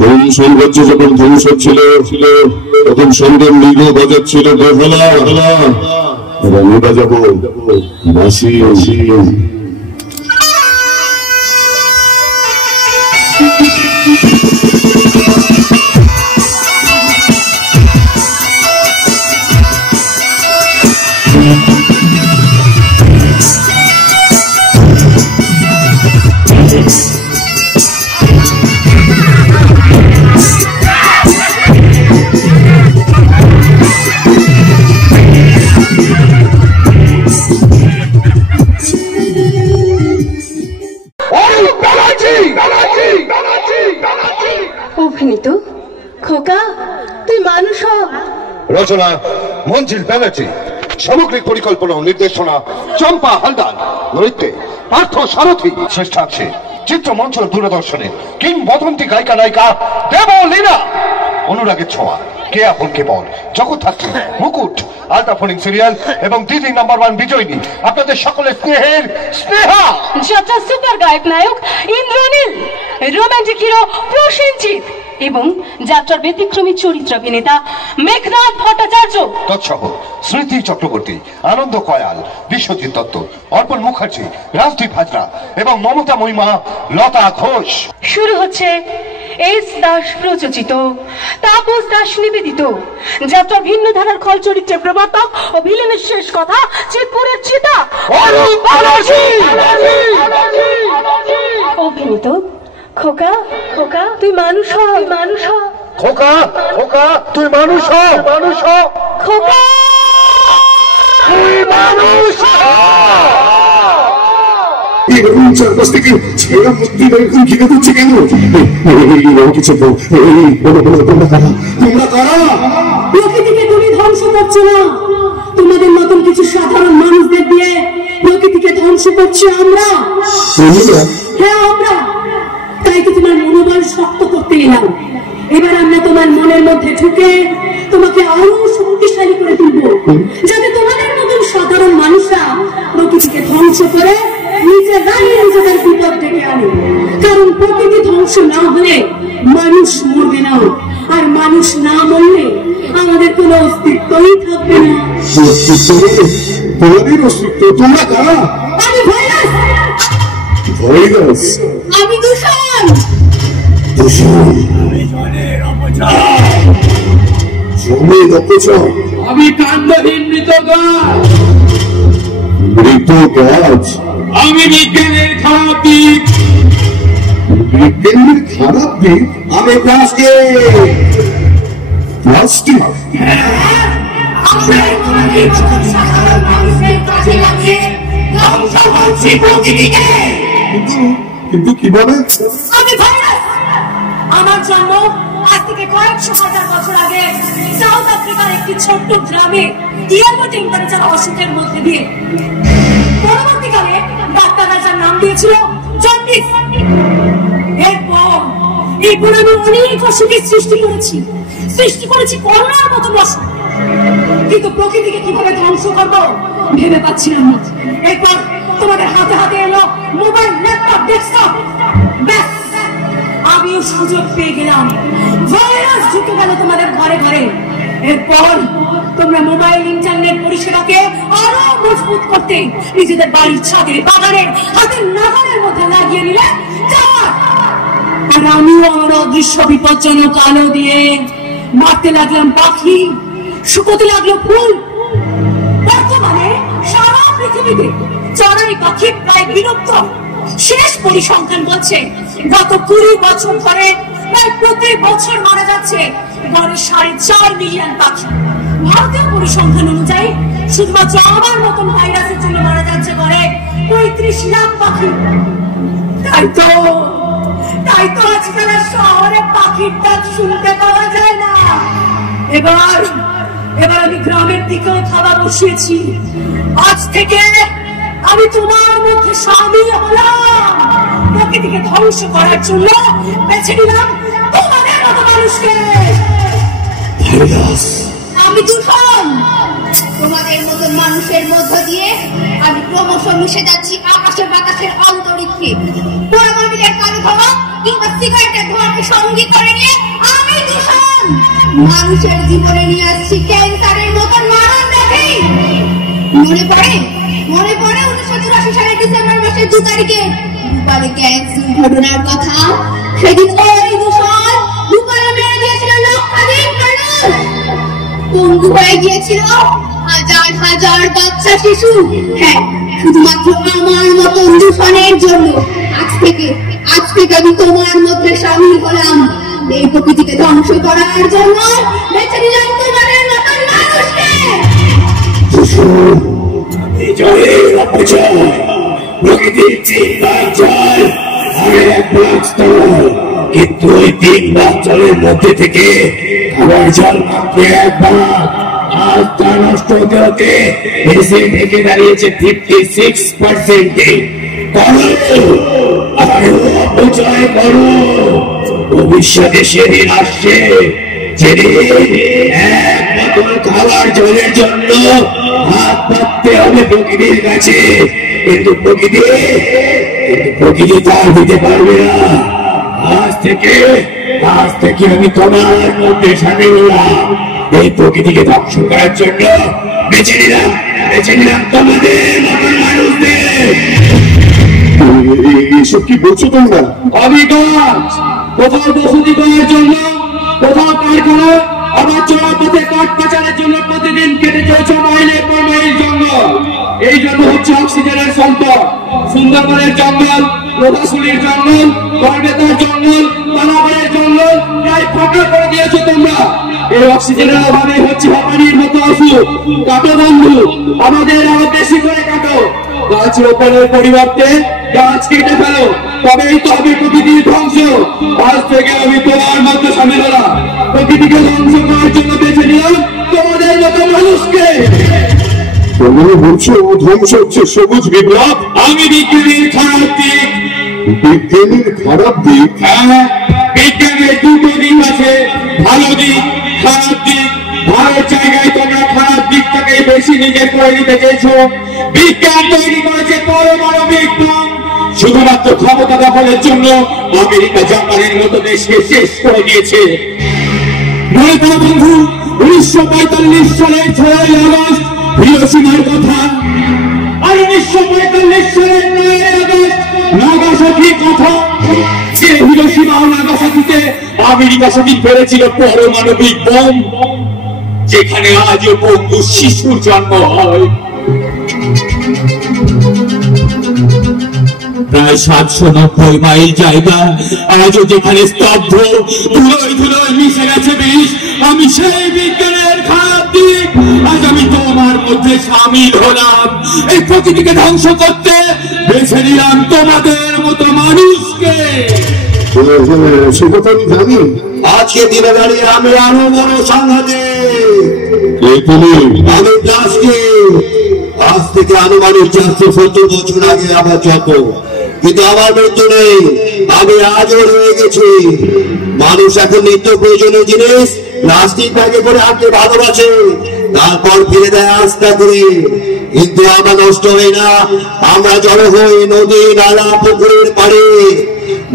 Rome সাম্রাজ্য যখন ধ্বংস ছিল তখন সন্ধ্যের মৃগ বাজাচ্ছিল বেহালা, এবং আমরা যাবো বাঁশি। অভিনীত খোকা, তুই মানুষ হ। রচনা মঞ্জিল ব্যানার্জি, সামগ্রিক পরিকল্পনা ও নির্দেশনা চম্পা হালদার, নৃত্যে পার্থ সারথী, শ্রেষ্ঠাংশে চিত্রমঞ্চ দূরদর্শনে কিংবদন্তি গায়িকা নায়িকা দেবলীনা, অনুরাগের ছোঁয়া, কে আপন কে পর, জগদ্ধাত্রী, মুকুট, আলট্রাফোনিং সিরিয়াল এবং দিদি নাম্বার 1 বিজয়িনী, আপনাদের সকলের স্নেহের স্নেহা। যাত্রা সুপার গায়ক নায়ক ইন্দ্রনীল, রোমান্টিক হিরো প্রসেনজিৎ এবং যাত্রার ব্যতিক্রমী চরিত্রাভিনেতা মেঘনাথ ভট্টাচার্য, তৎসহ স্মৃতি চক্রবর্তী, আনন্দ কয়াল, বিশ্বজিৎ দত্ত, অর্পণ মুখার্জি, রাজদীপ হাজরা এবং মমতা মহিমা লতা ঘোষ। শুরু হচ্ছে এস দাস প্রযোজিত, তাপস দাস নিবেদিত যাত্রার ভিন্ন ধারার খল চরিত্রের প্রবর্তক ও ভিলেনের শেষ কথা চিতপুরের চিতা অভিনীত খোকা, খোকা তুই মানুষ হ, মানুষ হ। খোকা, খোকা তুই মানুষ হ, মানুষ হ। খোকা তুই মানুষ হ। এরকম চারপাশ থেকে ছেঁড়া মূর্তি এরকম ঘিরে দিচ্ছে কেন? কিছু তোমরা কারা? প্রকৃতিকে তুমি ধ্বংস করছো না, তোমাদের মতন কিছু সাধারণ মানুষদের দিয়ে প্রকৃতিকে ধ্বংস করছি আমরা। হ্যাঁ আমরা, তাই তো তোমার মনোবল শক্ত করতে এলাম। এবার আমরা তোমার মনের মধ্যে ঢুকে তোমাকে আরো শক্তিশালী করে তুলব, যাতে তোমাদের মতন সাধারণ মানুষরা প্রকৃতিকে ধ্বংস করে নিজেরাই নিজেদের বিপদ ডেকে আনে। কারণ প্রকৃতি ধ্বংস না হলে মানুষ মরবে না, আর মানুষ না মরলে আমাদের কোনো অস্তিত্বই থাকবে না। তোমাদের অস্তিত্ব? তোমরা কারা? আমি ভাইরাস। ভাইরাস? আমি দূষণ। জমের অপচয়? আমি কাণ্ডহীন মৃত গাছ। মৃত গাছ? আমি বিজ্ঞানের খারাপ দিক। বিজ্ঞানের খারাপ দিক? আমি প্লাস্টিক। প্লাস্টিক? কিন্তু কিভাবে? আমি ভাইরাস। আমার জন্ম আজ থেকে কয়েকশো হাজার বছর আগে সাউথ আফ্রিকার একটি ছোট্ট গ্রামে ইয়ারবো টেম্পারেচার অসুখের মধ্যে দিয়ে। পরবর্তীকালে ডাক্তাররা যার নাম দিয়েছিল জন্ডিস। এরপর আমি অনেক অসুখের সৃষ্টি করেছি করোনার মতো অসুখ। কিন্তু প্রকৃতিকে কিভাবে ধ্বংস করবো ভেবে পাচ্ছিলাম না। এরপর তোমাদের হাতে হাতে এলো মোবাইল, ল্যাপটপ, ডেস্কটপ। ব্যাস, আমিও সুযোগ পেয়ে গেলাম। ভাইরাস ঢুকে গেল তোমাদের ঘরে ঘরে। এরপর তোমরা মোবাইল ইন্টারনেট পরিষেবাকে আরো মজবুত করতে নিজেদের বাড়ির ছাদে, বাগানের, হাতের নাগালের মধ্যে লাগিয়ে নিলে। আর আমিও আমার অদৃশ্য বিপজ্জনক আলো দিয়ে মারতে লাগলাম পাখি, শুকোতে লাগলো ফুল। বর্তমানে সারা পৃথিবীতে চড়াই পাখি প্রায় বিলুপ্ত। শেষ পরিসংখ্যান বলছে গত 20 বছর ধরে প্রায় প্রতি বছর মারা যাচ্ছে গড়ে 4.5 মিলিয়ন পাখি। ভারতীয় পরিসংখ্যান অনুযায়ী শুধুমাত্র আমার মতন ভাইরাসের জন্য মারা যাচ্ছে গড়ে 35 লাখ পাখি। তাই তো আজকাল শহরে পাখির ডাক শুনতে পাওয়া যায় না। এবার আমি গ্রামের দিকেও থাবা বসিয়েছি। আজ থেকে আমি তোমার মধ্যে সামিল হলাম। প্রকৃতিকে ধ্বংস করার জন্য বেছে নিলাম তোমাদের মতো মানুষকে। আমি তুফান। তোমাদের মতো মানুষের মধ্য দিয়ে আমি ক্রমশ মিশে যাচ্ছি আকাশের বাতাসের অন্তরিক্ষে। পোড়ামাটির কানে ধোয়া কিংবা সিগারেটের ধোঁয়াকে সঙ্গী করে নিয়ে মানুষের জীবনে নিয়ে আসছি ক্যান্সারের মতন মারণ দেখি। মনে পড়ে 1984 সালের ডিসেম্বর মাসের 2 তারিখে রূপালী ক্যান্সার ঘটনার কথা। সেদিন ওই দূষণ রূপালী মেরে দিয়েছিল লক্ষাধিক মানুষ, পঙ্গু হয়ে গিয়েছিল হাজার হাজার বাচ্চা শিশু। হ্যাঁ, শুধুমাত্র আমার মতন দূষণের জন্য আজ থেকে আমি তোমার মধ্যে সামিল হলাম। এই প্রকৃতিকে ধ্বংস করার জন্য বেছে নিলাম তোমাদের মতন মানুষকে। বিজয়ের অপচয়, প্রকৃতির চিন্তার জল আর 1 ভাগ স্থল, কিন্তু ওই 3 ভাগ জলের মধ্যে থেকে খাবার জল মাত্র 1 ভাগ। আজ তা নষ্ট হতে হতে এসে থেকে দাঁড়িয়েছে 56%-এ। অপচয় করো, ভবিষ্যতে সেদিন আসছে যেদিন 1 বোতল খাবার জলের জন্য হাত পাততে হবে প্রকৃতির কাছে, কিন্তু প্রকৃতি তা দিতে পারবে না। আজ থেকে আমি তোমার মধ্যে সামিল হলাম। এই প্রকৃতিকে ধ্বংস করার জন্য বেছে নিলাম তোমাদের মতো মানুষদের। এসব কি বলছো তোমরা? আমি গাছ, কোথাও বসতি করার জন্য, কোথাও কারখানা, আবার চড়া পথে কাঠ পাচারের জন্য প্রতিদিন কেটে চলছে মাইলের পর মাইল জঙ্গল। এই জন্য হচ্ছে অক্সিজেনের সংকট। সুন্দরবনের জঙ্গল, লোধাশুলির জঙ্গল, গড়বেতার জঙ্গল, পানাগড়ের জঙ্গল প্রায় ফাঁকা করে দিয়েছো তোমরা। এই অক্সিজেনের অভাবে হচ্ছে হাঁপানির মতো অসুখ। কাটো বন্ধু, আমাদের আরো বেশি করে কাটো। গাছ রোপণের পরিবর্তে গাছ কেটে ফেলো, তবেই তো হবে প্রকৃতির ধ্বংস। আজ থেকে আমি তোমার মধ্যে সামিল হলাম। প্রকৃতিকে ধ্বংস করার জন্য বেছে নিলাম তোমাদের মতো মানুষকে। তোমরা বলছো ধ্বংস হচ্ছে সবুজ বিপ্লব? আমি বিজ্ঞানীর খারাপ দিক। বিজ্ঞানীর খারাপ দিক? হ্যাঁ, বিজ্ঞানের 2টো দিক আছে, ভালো দিক, খারাপ দিক। ভালো জায়গায় তোমরা খারাপ দিকটাকে বেশি নিজের করে নিতে চেয়েছো। বিজ্ঞান তৈরি করেছে পারমাণবিক বোম, শুধুমাত্র ক্ষমতা দখলের জন্য আমেরিকা জাপানের মতো দেশকে শেষ করে দিয়েছে। মনে করো বন্ধু, 1945 সালের 6ই আগস্ট হিরোশিমার কথা, আর 1945 সালের 9ই আগস্ট নাগাসাকির কথা। যে হিরোশিমা ও নাগাসাকিতে আমেরিকা সেদিন ফেলেছিল পারমাণবিক বোম, যেখানে আজও পঙ্গু শিশুর জন্ম হয়। প্রায় 790 মাইল জায়গা আজও যেখানে স্তব্ধ, ধুলোয় মিশে গেছে বিষ। আমি সেই বিজ্ঞানের খারাপ দিক। আজ আমি তোমার মধ্যে সামিল হলাম। এই প্রকৃতিকে ধ্বংস করতে বেছে নিলাম তোমাদের মতো মানুষকে। সে কথা আমি জানি। আজকে দিনে দাঁড়িয়ে আমি আরো বড় সাংঘাতিক। আমি প্লাস্টিক। আজ থেকে আনুমানিক 470 বছর আগে আমার জন্ম, কিন্তু আমার মৃত্যু নেই। আমি আজও রয়ে গেছি। মানুষ এখন নিত্য প্রয়োজনীয় জিনিস প্লাস্টিক ব্যাগে করে আনতে ভালোবাসে, তারপর ফিরে দেয় আস্তা করে। কিন্তু আমরা নষ্ট হই না, আমরা জড়ো হই নদী, নালা, পুকুরের পাড়ে।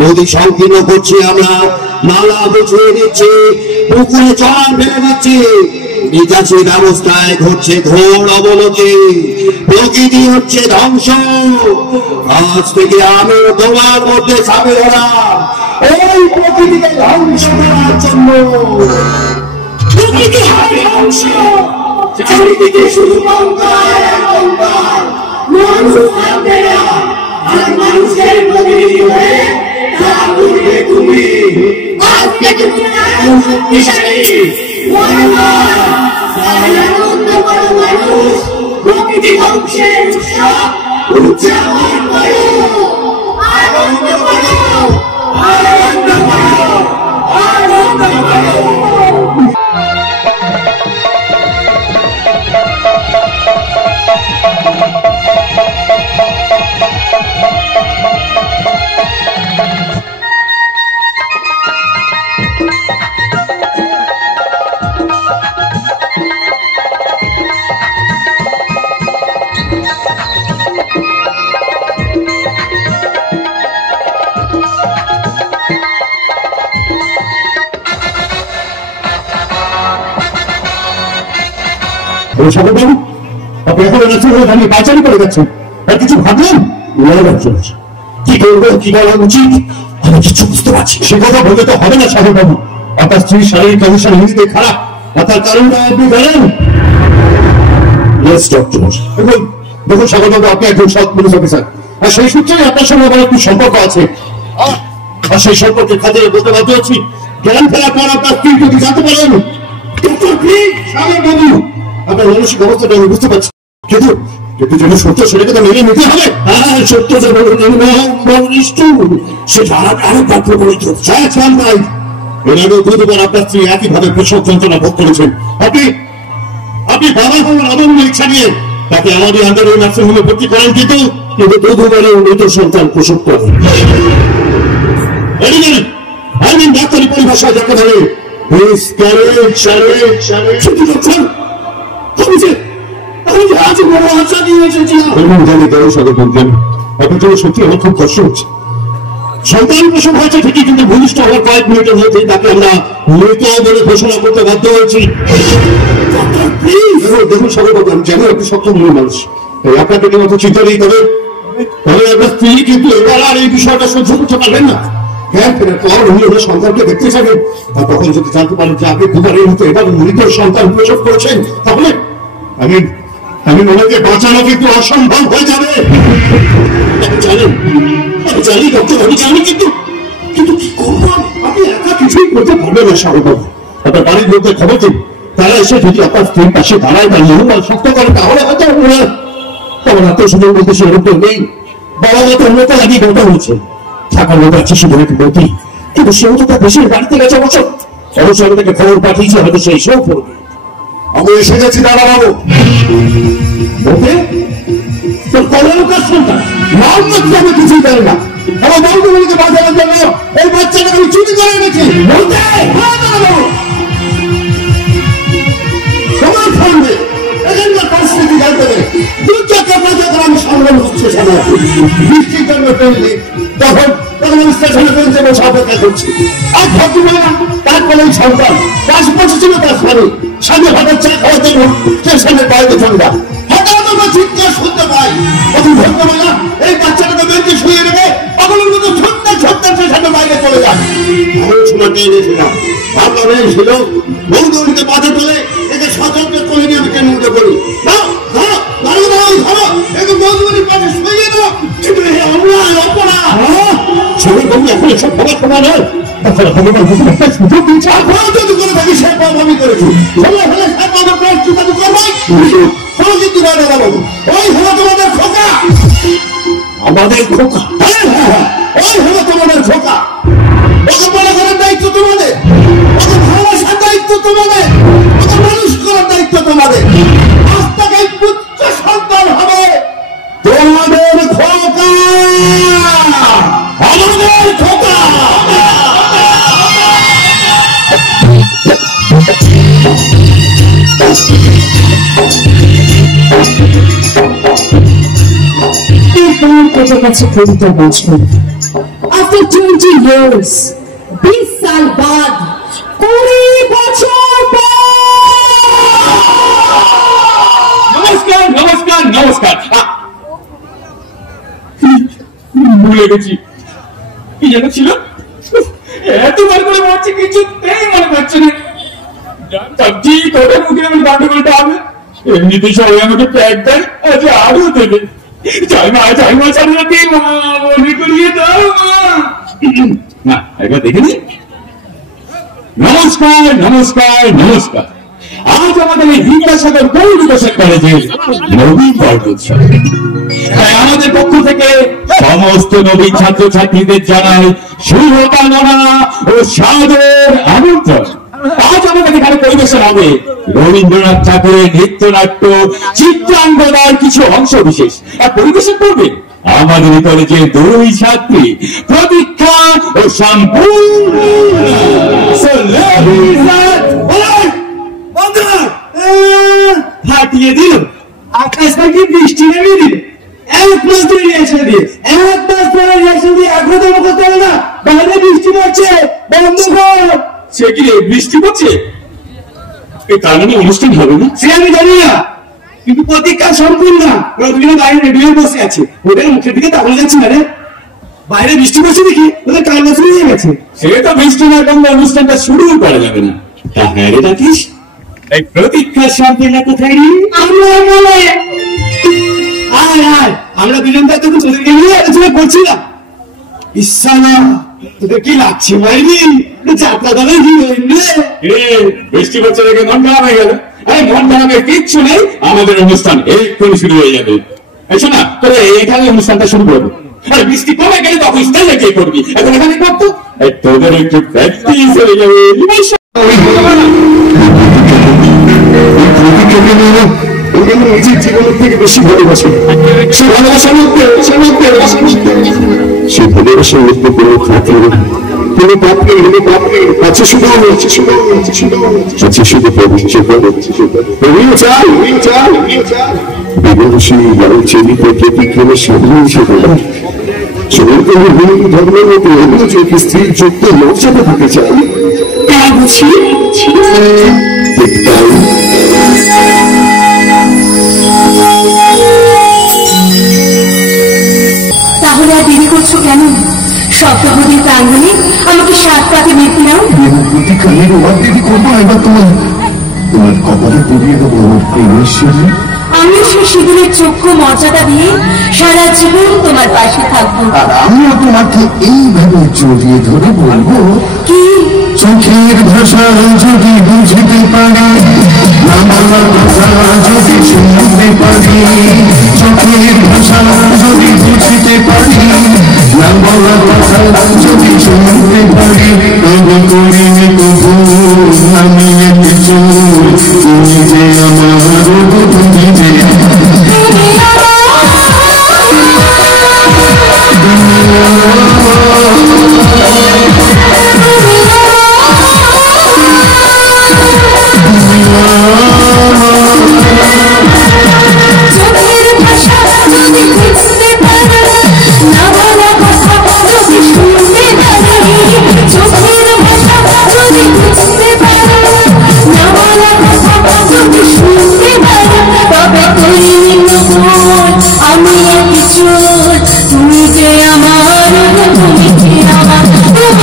নদী সংকীর্ণ করছি আমরা, নালা বুঝিয়ে দিচ্ছি, পুকুরে জল ফেলে দিচ্ছি। নিকাশি ব্যবস্থায় ঘটছে ঘোর অবনতি, প্রকৃতি হচ্ছে ধ্বংস। আজ থেকে আমি তোমার মধ্যে সামিল হলাম এই প্রকৃতিকে ধ্বংস করার জন্য। প্রকৃতি হবে ধ্বংস, চারিদিকে শুধু কঙ্কাল আর কঙ্কাল। মানুষ থাকবে না, আর মানুষের প্রতিনিধি হয়ে তা করবে তুমি। আজকে তুমি এমন শক্তিশালী, মহান, আনন্দ করো মানুষ, প্রকৃতি ধ্বংসের উৎসব উদযাপন করো। আনন্দ করো, আনন্দ করো, আনন্দ করো। সাগর বাবু, আপনি এখন আমি পাইচারি করে যাচ্ছেন, আর কিছু ভাবলেন? কি করবো, কি বলা উচিত আমি কিছু বুঝতে পারছি। সে কথা বলতে তো হবে না সাগর বাবু। আপনার স্ত্রীর শারীরিক কন্ডিশন এমনিতে খারাপ, আর তার কারণটা আপনি জানেন। দেখুন সাগর বাবু, আপনি একজন সৎ পুলিশ অফিসার, আর সেই সূত্রেই আপনার সঙ্গে আমার একটু সম্পর্ক আছে। আর সেই সম্পর্কে খাতিরে বলতে বাধ্য হচ্ছি, জ্ঞান ফেরার পর আপনার স্ত্রী যদি জানতে পারেন সাগর বাবু আপনার মানসিক অবস্থাটা আমি বুঝতে পারছি, কিন্তু যদি সত্য সেটাকে তো মেনে নিতে হবে। হ্যাঁ, সত্য যে সেটা আরেকবার প্রমাণিত হচ্ছে। এর আগেও দুবার আপনার স্ত্রী একইভাবে প্রসব যন্ত্রণা ভোগ করেছেন। আপনি বাবা হওয়ার অদম্য ইচ্ছা নিয়ে তাকে আমাদের আন্ডারে নার্সিংহোমে ভর্তি করেন, কিন্তু দুবারে মৃত সন্তান প্রসব করেন। ডাক্তারি পরিভাষায় যাকে বলে সত্যি আমার খুব কষ্ট হচ্ছে। সন্তান প্রসব হয়েছে ঠিকই, কিন্তু ভূমিষ্ঠ হওয়ার কয়েক মিনিটের মধ্যেই তাকে আমরা মৃত বলে ঘোষণা করতে বাধ্য হয়েছি। দেখুন সাগর বাবু, আমি জানি আপনি সক্ষম মানুষ, আপনাকে মতো চিন্তা নেই, তবে আপনার স্ত্রী কিন্তু এবার আর এই বিষয়টা সহ্য করতে পারবেন না। হ্যাঁ, পর উনি ওনার সন্তানকে দেখতে যাবেন, আর তখন যদি জানতে পারেন যে আপনি দুবারের মতো এবার মৃত সন্তান প্রসব করেছেন, তাহলে আমি ওনাকে বাঁচানো কিন্তু অসম্ভব হয়ে যাবে। আমি জানি ডক্টর, আমি জানি, কিন্তু কি করবো? আপনি একা কিছুই করতে পারবেন না সাগর বাবু। আপনার বাড়ির লোকদের খবর দিন, তারা এসে যদি আপনার স্ত্রীর পাশে দাঁড়ায়, তার মনোবল শক্ত করে, তাহলে হয়তো আমার আত্মীয় বলতে সেরকম কেউ নেই। বাবা মা তো অন্যতা লাগিয়ে কথা হয়েছে, থাকার লোক আছে শুধু একটু বলতেই, কিন্তু সেও তো তার দেশের বাড়িতে গেছে। অবশ্য আমি তাকে খবর পাঠিয়েছি, হয়তো সেই সেও পড়বে। আমি এসে গেছি দাদা বাবু। তোর কলকার সন্তান নাম মাত্র আমি কিছুই জানি না। আমার বন্ধুগুলিকে বাঁচানোর জন্য এই বাচ্চাটাকে আমি চুরি করে এনেছি। সবাই থাকবে, এখানকার পরিস্থিতি জানতে হবে। দু চাকা আমি সংগ্রাম হচ্ছে বৃষ্টির জন্য পেলে তখন আমি স্টেশনে পেয়ে যাবো, অপেক্ষা করছি। আর ভদ্রমহিলা তারপরে এই সন্তান 5 বছর ছিল তার স্বামী হঠাৎ চা খাওয়ার জন্য স্টেশনের বাইরে চলে যায়। হঠাৎ আমরা চিৎকার শুনতে পাই, তখন ভদ্রমহিলা এই বাচ্চাটাকে বেঁচে শুয়ে রেখে পাগলের মতো ছুটতে স্টেশনের বাইরে চলে যায়। আমি শোনাতে এনেছিলাম, ভাবলাম এই ছিল বৌদৌড়িতে বাধা তোলে, একে সতর্ক করে নিয়ে আমি কেন উঠে পড়ি। আমাদের খোকা, ওই হলো তোমাদের খোকা। ওকে বড় করার দায়িত্ব তোমাদের, ওকে ভালোবাসার দায়িত্ব তোমাদের, ওকে মানুষ করার দায়িত্ব তোমাদের। আস্তাকাই পুত্র সন্তান হবে তোমাদের খোকা, আমাদের খোকা। কাছে পরিত বছর, after 20 years, 20 সাল বাদ, 20 বছর নমস্কার নমস্কার নমস্কার। ভুলে গেছি কি যেন ছিল, এতবার করে বলছি কিছুতেই মনে পাচ্ছে না। ভাবছি তোদের মুখে আমি গন্ডগোলটা হবে, এমনিতে সবাই আমাকে প্যাক দেয়, আজ আরো দেবে। যাই মা চালাতে মা মনে করিয়ে দাও না, একবার দেখে নি। নমস্কার নমস্কার নমস্কার। আজ আমাদের এই বিদ্যাসাগর গৌর বিকশন কলেজের নবীন বর্ষোৎসব, তাই আমাদের পক্ষ থেকে সমস্ত নবীন ছাত্রছাত্রীদের জানাই শুভকামনা ও সাদর আমন্ত্রণ। আজ আমাদের এখানে পরিবেশন হবে রবীন্দ্রনাথ ঠাকুরের নৃত্যনাট্য চিত্রাঙ্গদার কিছু অংশ বিশেষ, আর পরিবেশন করবেন আমাদের কলেজের 2 ছাত্রী প্রতীক্ষা ও সম্পূর্ণ। ফাটিয়ে দিল আকাশ থেকে বৃষ্টি নেমে দিল, 1 মাস ধরে রিয়াকশন দিয়ে 1 মাস ধরে রিয়াকশন দিয়ে এখনো তো করতে হবে না। বাইরে বৃষ্টি পড়ছে, বন্ধ কর। সে কি বৃষ্টি পড়ছে? তার মানে অনুষ্ঠান হবে না? সে আমি জানি না, কিন্তু প্রতীক্ষা সম্পূর্ণ না। ওরা দুজনে বাইরে রেডি হয়ে বসে আছে, ওদের মুখের দিকে তাকানো যাচ্ছে না রে। বাইরে বৃষ্টি পড়ছে দেখি ওদের কান বসে হয়ে গেছে। সে তো বৃষ্টি না করলে অনুষ্ঠানটা শুরু করা যাবে না। তা হ্যাঁ রে রাখিস, এই প্রতীক্ষা সম্পূর্ণ কোথায় রে? আয় আয়, আমরা দুজন তো তোকে তোদেরকে নিয়ে আলোচনা করছিলাম। ইসানা তোদের কি লাগছে মাইরি, যাত্রা দলের হিরোইন রে। বৃষ্টি পড়ছে দেখে মন খারাপ হয়ে গেল। আরে মন খারাপের কিচ্ছু নেই, আমাদের অনুষ্ঠান এক্ষুনি শুরু হয়ে যাবে। শোনা, তোরা এখানে অনুষ্ঠানটা শুরু করবো, আর বৃষ্টি কমে গেলে তখন স্টেজে কে করবি? এখন এখানে করতো তোদের একটু প্র্যাকটিস হয়ে যাবে। নিজের জীবনের থেকে বেশি ভালোবাসে, সে ভালোবাসার মধ্যে সে ভালোবাসার মধ্যে কোনো খাতি নেই, কোনো পাপ নেই, কোনো পাপ নেই, আছে শুধু বিবাহী লাল চেলিতে প্রতিক্রমে সামনে এসে গেলাম। সনাতন হিন্দু ধর্মের মতো এগুলো যে স্ত্রীর যোগ্য মর্যাদা থাকতে চাই, তা বুঝি তাহলে আর দেরি করছো কেন? সপ্তপদীর প্রাঙ্গণে আমাকে 7 পাতে মৃত্যু নাও। প্রতিকালের ওয়ার দেরি করবো, এবার তোমার কপালে পড়িয়ে দেবো এই নিশ্চয়। আমি সেই সিঁদুরের চক্ষু মর্যাদা দিয়ে সারা জীবন তোমার পাশে থাকবো। আর আমিও তোমাকে এইভাবে জড়িয়ে ধরে বলবো, কি চোখের ভাষা যদি বুঝতে পারি, আমার কথা যদি শুনতে পারি, চোখের ভাষা যদি বুঝতে পারি, না বলা কথা যদি শুনতে পারি, তবে করিনি তবু আমি কিছু, তুমি যে আমার, তুমি যে চোখের ভাষা যদি বুঝতে পারো, না বলা কথা যদি শুনতে পারি, চোখের ভাষা যদি বুঝতে পারো, না বলা কথা যদি শুনতে পারো, তবে করিনি কবুল আমি কিছু, তুমি যে আমার, তুমি যে আমার, তুমি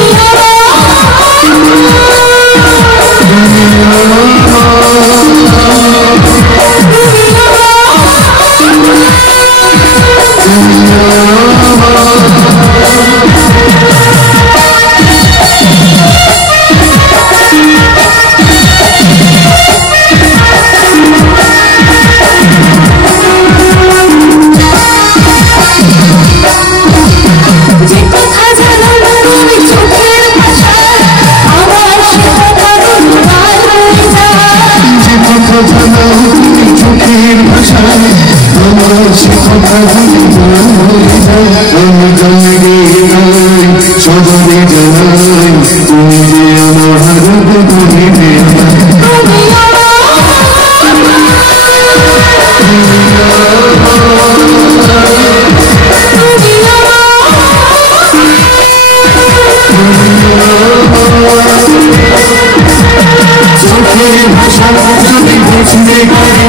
যে কথা জানো তুমি চোখের ভাষা, আমার সে কথা তোমার হয়ে যায়। যে কথা জানো তুমি চোখের ভাষা, আমার সে কথা যদি হয়ে যায়। আমি জানি সদরে জানাই, তুমি যে আমার, তুমি যে আমার। চোখের ভাষা যদি বুঝতে পারি,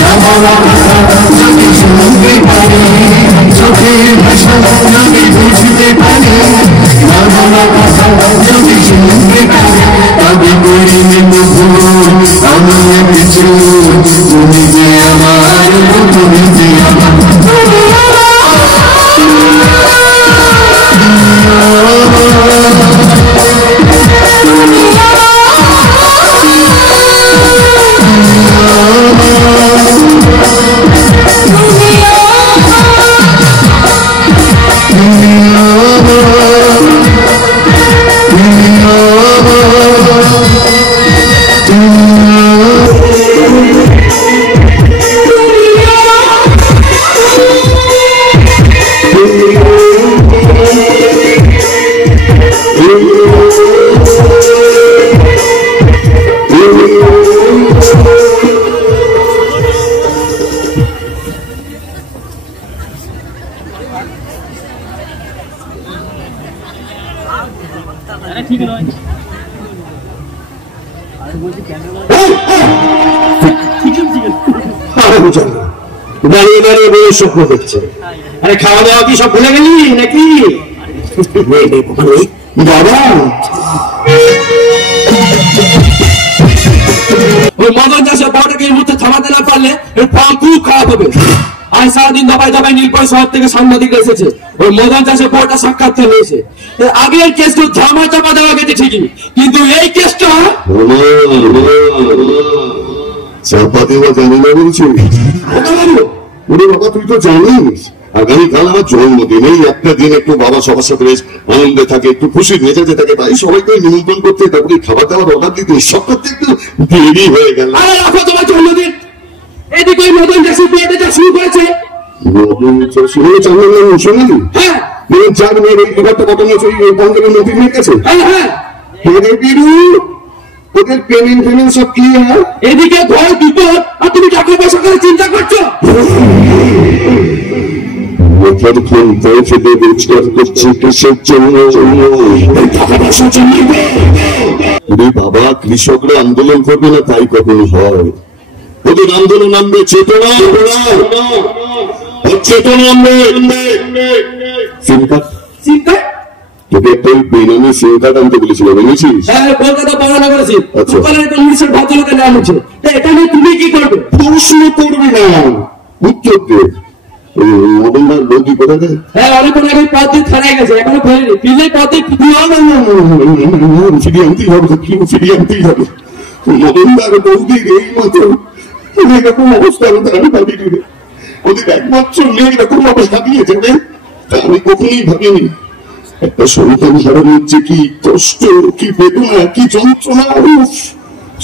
না বলা কথা যদি শুনতে পারি, চোখের ভাষা যদি বুঝতে পারি, না বলা কথা যদি শুনতে পারি, তবে করিনি ভুল আমার কিছু, তুমি যে আমার, তুমি যে আমার। তুমি দাঁড়িয়ে দাঁড়িয়ে বলে স্বপ্ন দেখছে। আরে খাওয়া দাওয়া কি সব ভুলে গেলি নাকি? বাবা ওই মদন চাষের বড়টাকে এই মুহূর্তে থামাতে না পারলে এর ফল খুব খারাপ হবে। আজ সারাদিন দফায় দফায় নীলপয় শহর থেকে সাংবাদিক এসেছে, ওই মদন চাষের বড়টা সাক্ষাৎ নিয়েছে। আগের কেসটা ধামা চাপা দেওয়া গেছে ঠিকই, কিন্তু এই কেসটা চাপা দেওয়া জানি না বলছি। ওরে বাবা তুই তো জানিস আগামীকাল আমার জন্মদিন, এই একটা দিন একটু বাবা সবার সাথে বেশ আনন্দে থাকে, একটু খুশির মেজাজে থাকে, তাই সবাইকে নিমন্ত্রণ করতে, তারপরে খাবার দাবার অর্ডার দিতে সব করতে একটু দেরি হয়ে গেল। রাখো তোমার জন্মদিন। এদিকে ওই মদন চাষের বিয়েটা যা শুরু করেছে। শোনালি? হ্যাঁ চার মেয়ের এই ব্যাপারটা কত হচ্ছে ওই পঞ্চায়েতের নদীর মেয়ের কাছে। হ্যাঁ ওদের পেমেন্ট সব ক্লিয়ার। এদিকে ঘর দুটো আর তুমি টাকা পয়সা করে চিন্তা করছো। রোজগার করছে কিসের জন্য? বাবা কৃষকরা আন্দোলন করবে না তাই কখনো হয়? ওদের আন্দোলন নামবে চেতনা, চেতনা তোকে একটা বেনামি সিম কার্ড আনতে বলেছিল, বুঝেছিস? হ্যাঁ কলকাতা পড়াশোনা করেছি। আচ্ছা। ইংলিশের ভদ্রলোকের নাম হচ্ছে। এখানে তুমি কি করবে? প্রশ্ন করবি না, উত্তর দে। মদনদার লোকই কোথায় দেয়? হ্যাঁ অনেকক্ষণ আগে পথ দিয়ে থানায় গেছে, এখনো ফেরেনি। ফিরলে পথে ফিরিয়ে আনতেই হবে, ফিরিয়ে আনতেই হবে। মদনদার বৌদির এই মতো এরকম অবস্থা হতে আমি ভাবিনি, ওদের একমাত্র মেয়ে এরকম অবস্থা দিয়েছে, আমি কখনোই ভাবিনি। একটা সন্তান হারানোর যে কি কষ্ট, কি বেদনা, কি যন্ত্রণা,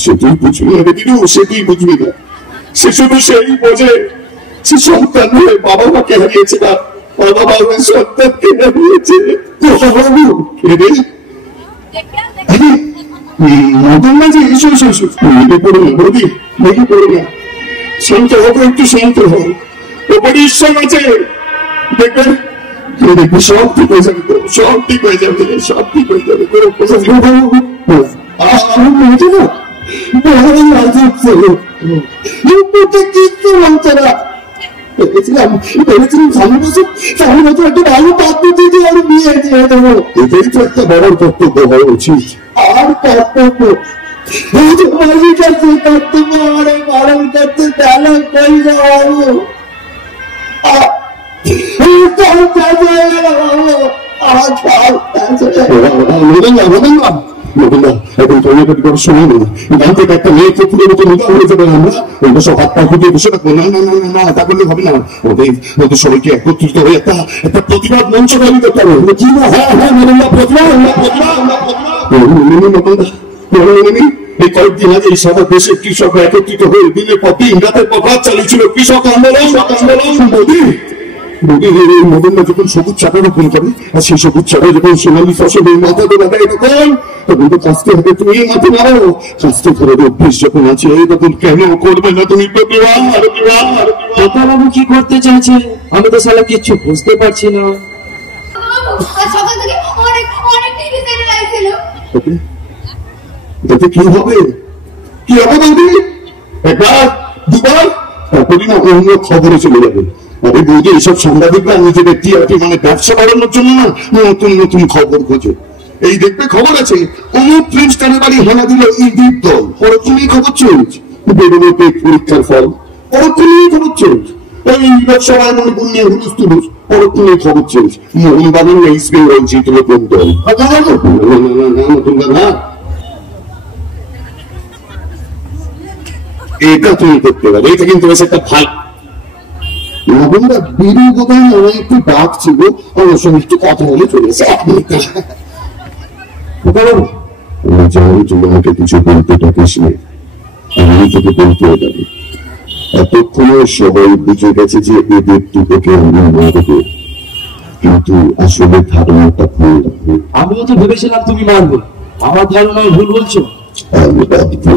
সে তুই বুঝবি না রে দিদি, সে তুই বুঝবি না। সে শুধু সেই বোঝে সে সন্তান হয়ে বাবা মাকে হারিয়েছে, না বাবা মা ওই সন্তানকে হারিয়েছে। মদন মাঝে এসো এসো এসো, লেগে পড়ো না বৌদি, লেগে পড়ো না, শান্ত হবো, একটু শান্ত হবো। ওপরে ঈশ্বর আছে, দেখবেন দেখবি সব ঠিক হয়ে যাবে, সব ঠিক হয়ে যাবে, সব ঠিক হয়ে যাবে। এটাই তো একটা বড় কর্তব্য হওয়া উচিত। আর কর্তব্য কর্তব্য পালন করতে বেলা কই যাবো। একটা মেয়েকে পুরো মতো নিতে হয়ে যাবে, আমরা ওইটা সব হাত পা খুঁজে বসে থাকবো না, না না না, তা করলে হবে না। ওদের সবাইকে একত্রিত হয়ে একটা প্রতিবাদ মঞ্চ তৈরি করতে হবে। কি না? হ্যাঁ হ্যাঁ এই কয়েকদিন আগে সারা দেশের কৃষকরা একত্রিত হয়ে দিনের পর দিন রাতের পর রাত চালিয়েছিল কৃষক আন্দোলন। মদনরা যখন সবুজ চাকা রোপণ করে, আর সেই সবুজ চাকা যখন সোনালী ফসলের মাথা ধরে দেয়, তখন তো কাস্তে হাতে তুমি মাথা মারো। কাস্তে ধরে অভ্যেস যখন আছে তখন কেন করবে না তুমি বাবু কি করতে চাইছে? আমি তো সালা কিচ্ছু বুঝতে পারছি না। সকাল থেকে অনেক অনেক টিভি চ্যানেল আইছিল। এতে কি হবে? কি হবে বলবি? একবার দুবার, তারপরে না অন্য খবরে চলে যাবে। আরে বলছি এইসব সাংবাদিকরা নিজেদের টিআরপি মানে ব্যবসা বাড়ানোর জন্য না নতুন নতুন খবর খোঁজে। এই দেখবে খবর আছে অমুক প্রিন্স টানের বাড়ি হানা দিল ইন্দির দল, পরক্ষণেই খবর চেঞ্জ। বেরোলো পেট পরীক্ষার ফল, পরক্ষণেই খবর চেঞ্জ। এই লোকসভায় মণিপুর নিয়ে হুলুস তুলুস, পরক্ষণেই খবর চেঞ্জ। মোহনবাগান ইস্ট বেঙ্গল জিতল কোন দল? নতুন না, এটা তুমি করতে পারো। এটা কিন্তু বেশ একটা ভালো নবীনরা বিরু বোধহয় আমার একটু ডাক ছিল, আমার সঙ্গে একটু কথা বলে চলেছে। আমাকে কিছু বলতে ডাকিস নি, আমি তোকে বলতে যাবো। এতক্ষণে সবাই বুঝে গেছে যে এদের দুটোকে আমি মারবো, কিন্তু আসলে ধারণাটা ভুল। আমিও তো ভেবেছিলাম তুমি মারবে, আমার ধারণা ভুল বলছো। আমি ভাববো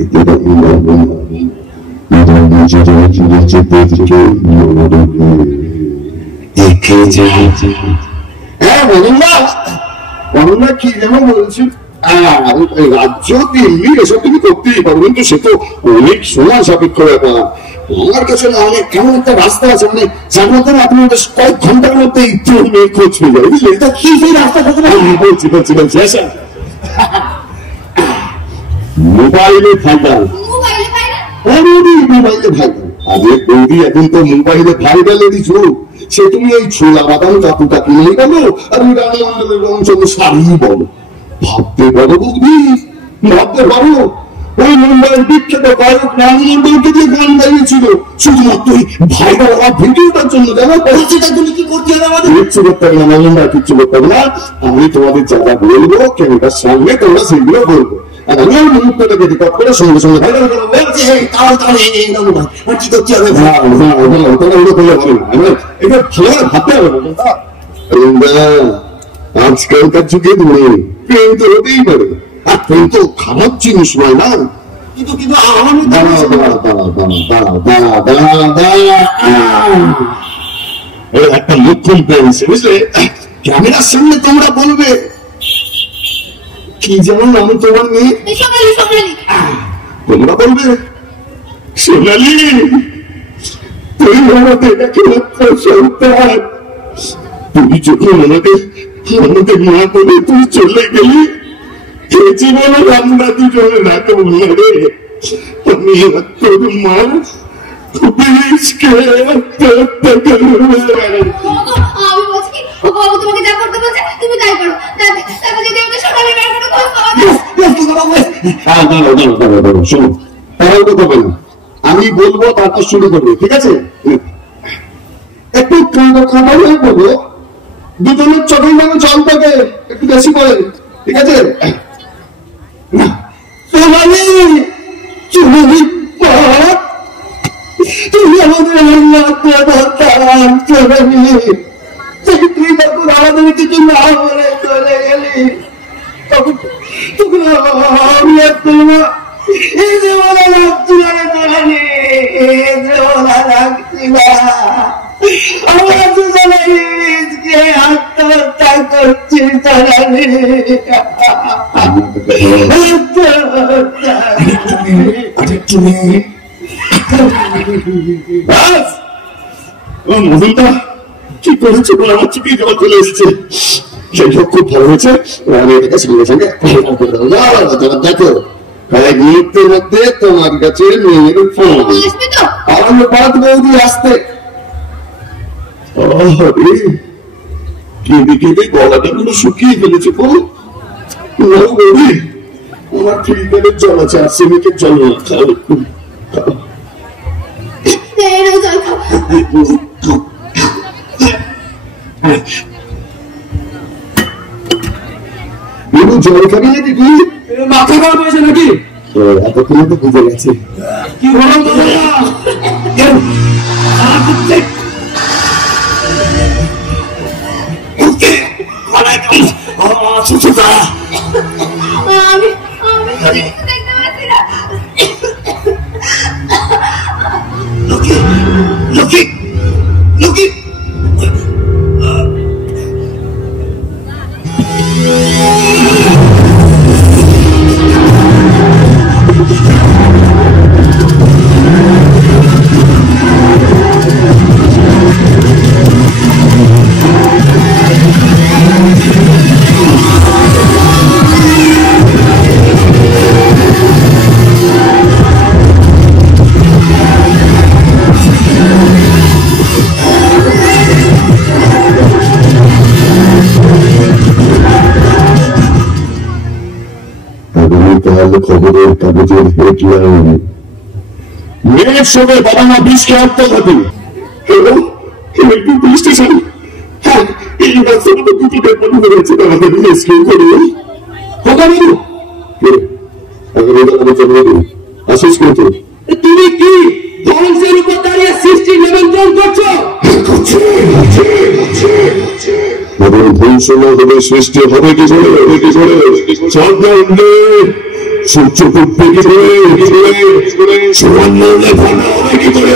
এদের আমি মারবো না, কি যেন বলছি রাজ্য দিল্লি এসব তুমি করতেই পারো, কিন্তু সে তো অনেক সময় সাপেক্ষ ব্যাপার। আমার কাছে না অনেক কেমন একটা রাস্তা আছে, মানে যার মধ্যে আপনি কয়েক ঘন্টার মধ্যে ইচ্ছে খোঁজ পেয়ে যাবে, বুঝলে? এটা কি সেই রাস্তা? বলছি বলছি বলছি আসা মোবাইলে ভাইরাল, মোবাইলে ভাইরাল। আরে বৌদি, এখন তো মোবাইলে ভাইরালেরই যুগ। সে তুমি এই ছোলা বাদাম কাকু কাকি নেই বলো, আর ওই রানামন্ডলের রংচন্দ্র শাড়ি বলো, ভাবতে পারো বৌদি, ভাবতে পারো ওই মুম্বাইয়ের বিখ্যাত গায়ক রানামন্ডলকে দিয়ে গান গাইয়েছিল শুধুমাত্র ওই ভাইরাল হওয়া ভিডিওটার জন্য। জানো সেটা তুমি কি করতে হবে? আমাদের কিচ্ছু করতে হবে না মুম্বাই, কিচ্ছু করতে হবে না। আমি তোমাদের যা যা বলবো ক্যামেরার সামনে তোমরা সেগুলো বলবো, আর আমি আমার মুহূর্তটাকে রেকর্ড করে সঙ্গে সঙ্গে ভাইরাল করবো। বলছি কি করতে হবে? এটা ভালো ভাবতে হবে। আজকালকার যুগে প্রেম তো হতেই পারে, আর প্রেম তো খারাপ জিনিস নয় না। কিন্তু কিন্তু একটা লক্ষণ পেয়েছে, বুঝলে? ক্যামেরার সামনে তোমরা বলবে কি যেমন আমি তোমার মেয়ে, তোমরা বলবে সোনালি তুই আমাদের সন্তান, তুই যখন আমাদের মা বলে তুই চলে গেলি, জীবনে আমরা দুজনে রাখবো না রে। আমি তোর মা আমি বলবো তারপর শুরু করবো, ঠিক আছে? একটু কাঁদো কাঁদো হয়ে বলবো, দুজনের চোখের মানে জল থাকে একটু বেশি করে, ঠিক আছে? তুমি আমাদের তুই তখন আমাদের কিছু না বলে চলে গেলি, তখন আমি আর তোমার এই যে বলা রাখছি না রে তোরানি, এই যে বলা রাখছি না। আমরা দুজনে নিজকে আত্মহত্যা করছি তোরানি, মধুটা কি করেছে বলে আমার চোখে জল চলে এসেছে। সেটা খুব ভালো হয়েছে, আমি এটাকে সঙ্গে সঙ্গে দেখো কয়েক মুহূর্তের মধ্যে তোমার কাছে মেয়ের ফোন আমার পাঁচ বৌদি আসতে। কেঁদে কেঁদে গলাটা পুরো শুকিয়ে ফেলেছে। বৌদি আমার ফিল্টারের জল আছে, আর্সেনিকের জল খাও একটু, জল খাবি নাকি? তুই মাথা খারাপ হয়েছে নাকি? এতক্ষণে তো বুঝে গেছে কি হলো। খবরের কাগজের হেডলাইন, মেয়ের সঙ্গে বাবা মা বিষকে আত্মঘাতী। পুলিশ স্টেশন, হ্যাঁ এই রাস্তাটা তো দুটো ডেড বডি হয়েছে, আমাদের রেস্কিউ করে আসিস। কিন্তু তুমি কি ধ্বংসের উপর দাঁড়িয়ে সৃষ্টি নিমন্ত্রণ করছো? ধ্বংস না হলে সৃষ্টি হবে কি করে? চন্দ্র উঠলে সূর্য উঠবে কি করে? সুবর্ণ উঠলে ভাঙা হবে কি করে?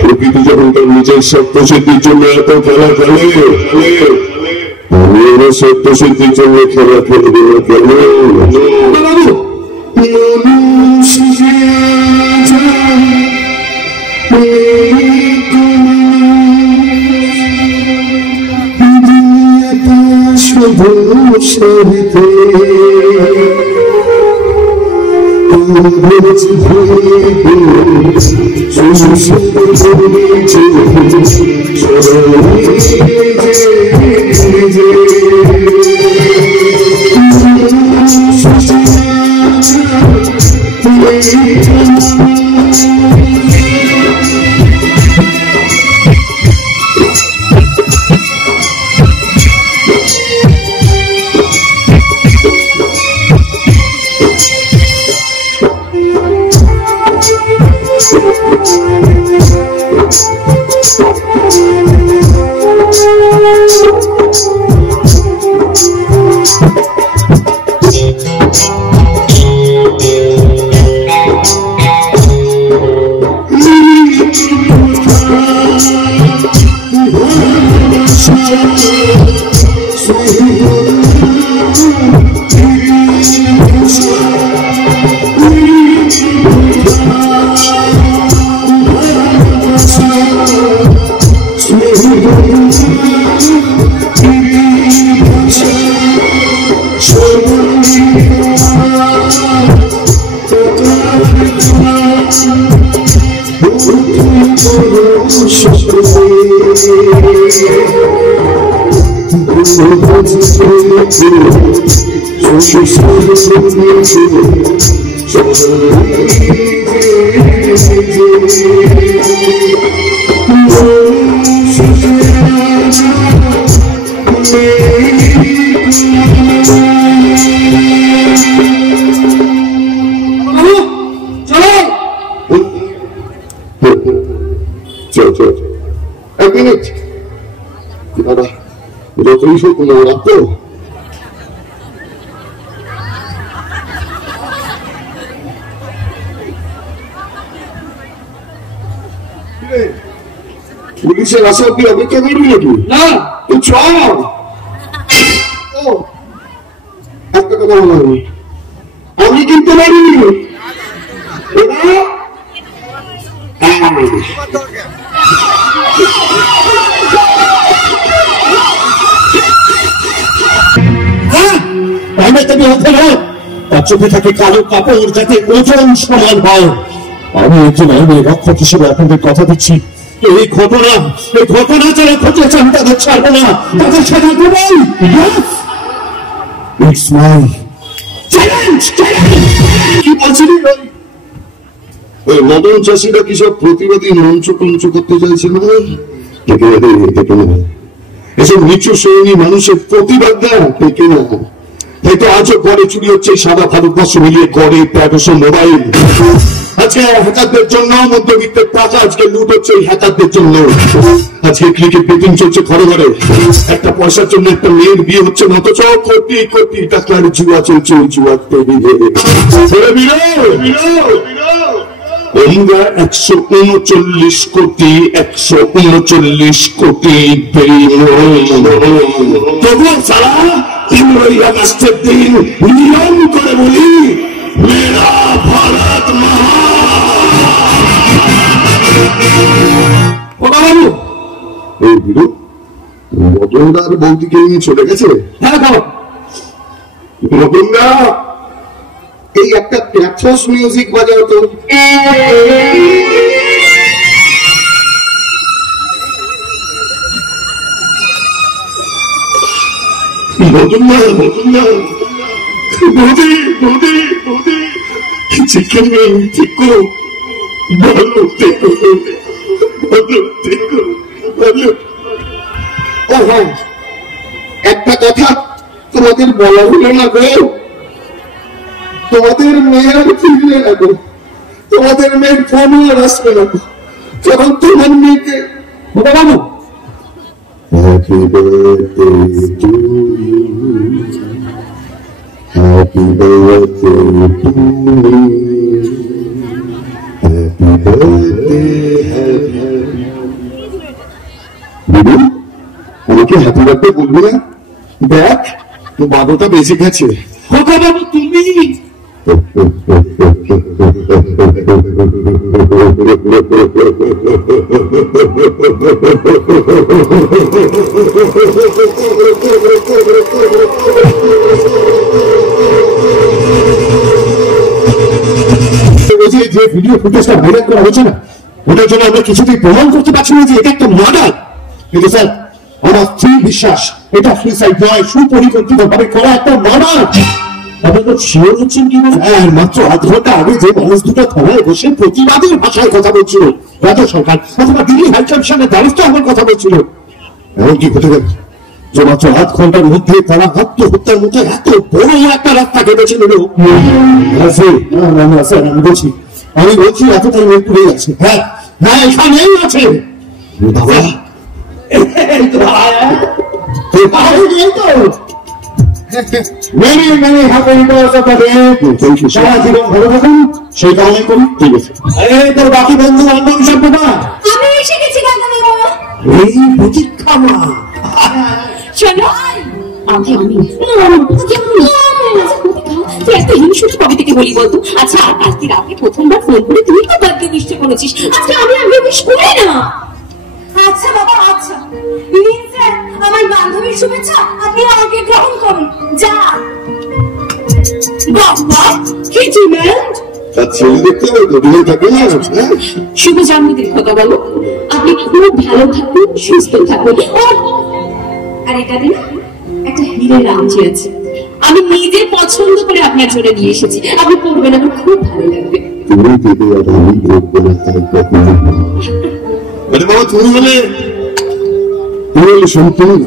প্রকৃতি যখন তার নিজের স্বার্থ সিদ্ধির জন্য এত খেলা খেলে, আমি সত্য সত্যি চলে খেলা খেলবে না কেন শুধু সহিতে এক মিনিট দাদা যতই সে কোনো রাখতো পুলিশের আশা কি অপেক্ষা করবি নাকি না তো চল একটা কথা বলা হবে আমি কিন্তু পারিনি তুমি হতে না তার চোখে থাকে কালো কাপড় যাতে ওজন সমান হয় আমি একজন আইনের রক্ষক হিসেবে আপনাদের কথা দিচ্ছি এই ঘটনা যারা ঘটেছে আমি তাদের ছাড়বো না তাদের সাথে দেবই কি বলছিলি ওই মদন চাষিরা কি সব প্রতিবাদী মঞ্চ টঞ্চ করতে চাইছে না দেখে না এসব নিচু শ্রেণী মানুষের প্রতিবাদ দেয় দেখে না তাই তো আজও ঘরে চুরি হচ্ছে সারা ভারতবর্ষ মিলিয়ে করে 1300 মোবাইল আজকে হ্যাকারদের জন্য মধ্যবিত্তের টাকা আজকে লুট হচ্ছে হ্যাকারদের জন্য আজকে ক্রিকেট বেটিং চলছে ঘরে ঘরে একটা পয়সার জন্য একটা মেয়ের বিয়ে হচ্ছে না অথচ কোটি কোটি টাকার জুয়া চলছে জুয়া টেবিলে আমরা 139 কোটি তবুও সারা 15 আগস্টের দিন নিয়ম করে বলি মেরা ভারত বাবু এই বিরু মদনদার বৌদিকে নিয়ে চলে গেছে হ্যাঁ মদনদা এই একটা প্যাথস মিউজিক বাজাও তো মদনদা বৌদি চিকেন ঠিক করো ভালো দেখো ও হ্যাঁ একটা কথা তোমাদের বলা হলো না গো তোমাদের মেয়ের ফিরলে না গো তোমাদের মেয়ের ফোন আর আসবে না যখন তোমার মেয়েকে বাবু Happy birthday to you. Happy birthday to you. Happy birthday, Bibi, আমাকে হ্যাপি বার্থডে বলবি না দেখ বাবুটা বেঁচে গেছে। খোকা বাবু তুমি? যে ভিডিও ফুটেজটা ভাইরাল করা হচ্ছে না, ওটার জন্য আমরা কিছুতেই প্রমাণ করতে পারছি না যে এটা একটা মার্ডার। কিন্তু স্যার আমার স্থির বিশ্বাস এটা সুইসাইড নয়, সুপরিকল্পিত ভাবে করা একটা মার্ডার। আপনার তো শিওর হচ্ছেন কি? হ্যাঁ, মাত্র আধ ঘন্টা আগে যে মানুষ দুটো থানায় বসে প্রতিবাদের ভাষায় কথা বলছিল, রাজ্য সরকার অথবা দিল্লি হাই কমিশনের দ্বারস্থ হওয়ার কথা বলছিল, এমন কি হতে পারে যে মাত্র আধ ঘন্টার মধ্যে তারা আত্মহত্যার মতো এত বড় একটা রাস্তা কেটেছে নিল? স্যার আমি বলছি এতটাই মৃত্যু হয়ে গেছে। হ্যাঁ হ্যাঁ, এখানেই আছে বাবা। সারা জীবন ভালো থাকুন, সেই কামনাই করি। ঠিক আছে, তোর বাকি বন্ধু বান্ধব সব বাবা আমি এসে গেছি কাকা বাবু। এই প্রতীক্ষা মা। শোনো, তুই এত হিংসুটে কবে থেকে বলি বলতো? আচ্ছা, আজকে রাতে প্রথমবার ফোন করে তুই তো বার্থডে উইশ করেছিস, আজকে আমি আগে উইশ করি না। আচ্ছা বাবা, আচ্ছা স্যার, আমার বান্ধবীর শুভেচ্ছা আপনি আমাকে গ্রহণ করুন। যা বাবা, কি ডিমান্ড? তার ছেলে দেখতে হবে তো, দূরে থাকে না। শুভ জন্মদিন খোকা বাবু, আপনি খুব ভালো থাকুন, সুস্থ থাকুন। আর এটা দিন একটা হীরের আংটি আছে, আমি নিজে পছন্দ করে আপনার জন্য নিয়ে এসেছি, আপনি পড়বেন, আমার খুব ভালো লাগবে। তুমি দেবে আর আমি দেখবো না, তাই বাবা তুমি হলে সম্পূর্ণ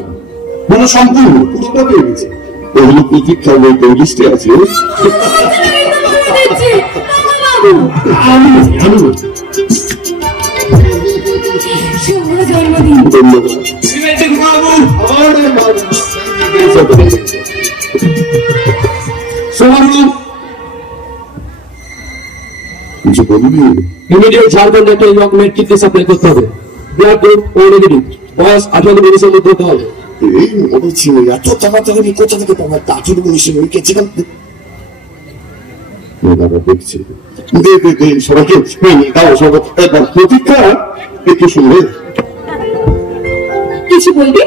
মানে সম্পূর্ণ পুরোটা পেয়ে গেছে। ওগুলো প্রতীক্ষা লিস্টে আছে। শুভ জন্মদিন। কিছু বলবি? ইমিডিয়েট ঝাড়খন্ড একটা ডকুমেন্ট কিডনি সাপ্লাই করতে হবে। ব্লাড গ্রুপ ও নেগেটিভ, বয়স 18 মিনিটের মধ্যে হতে হবে। এই মনে ছিল এত তাড়াতাড়ি কোথা থেকে পাবো? তাজুর মনীষী কেছিলাম দেখছি। সবাইকে দাও, সবাই প্রতীক্ষা একটু শুনবে। কিছু বলবি?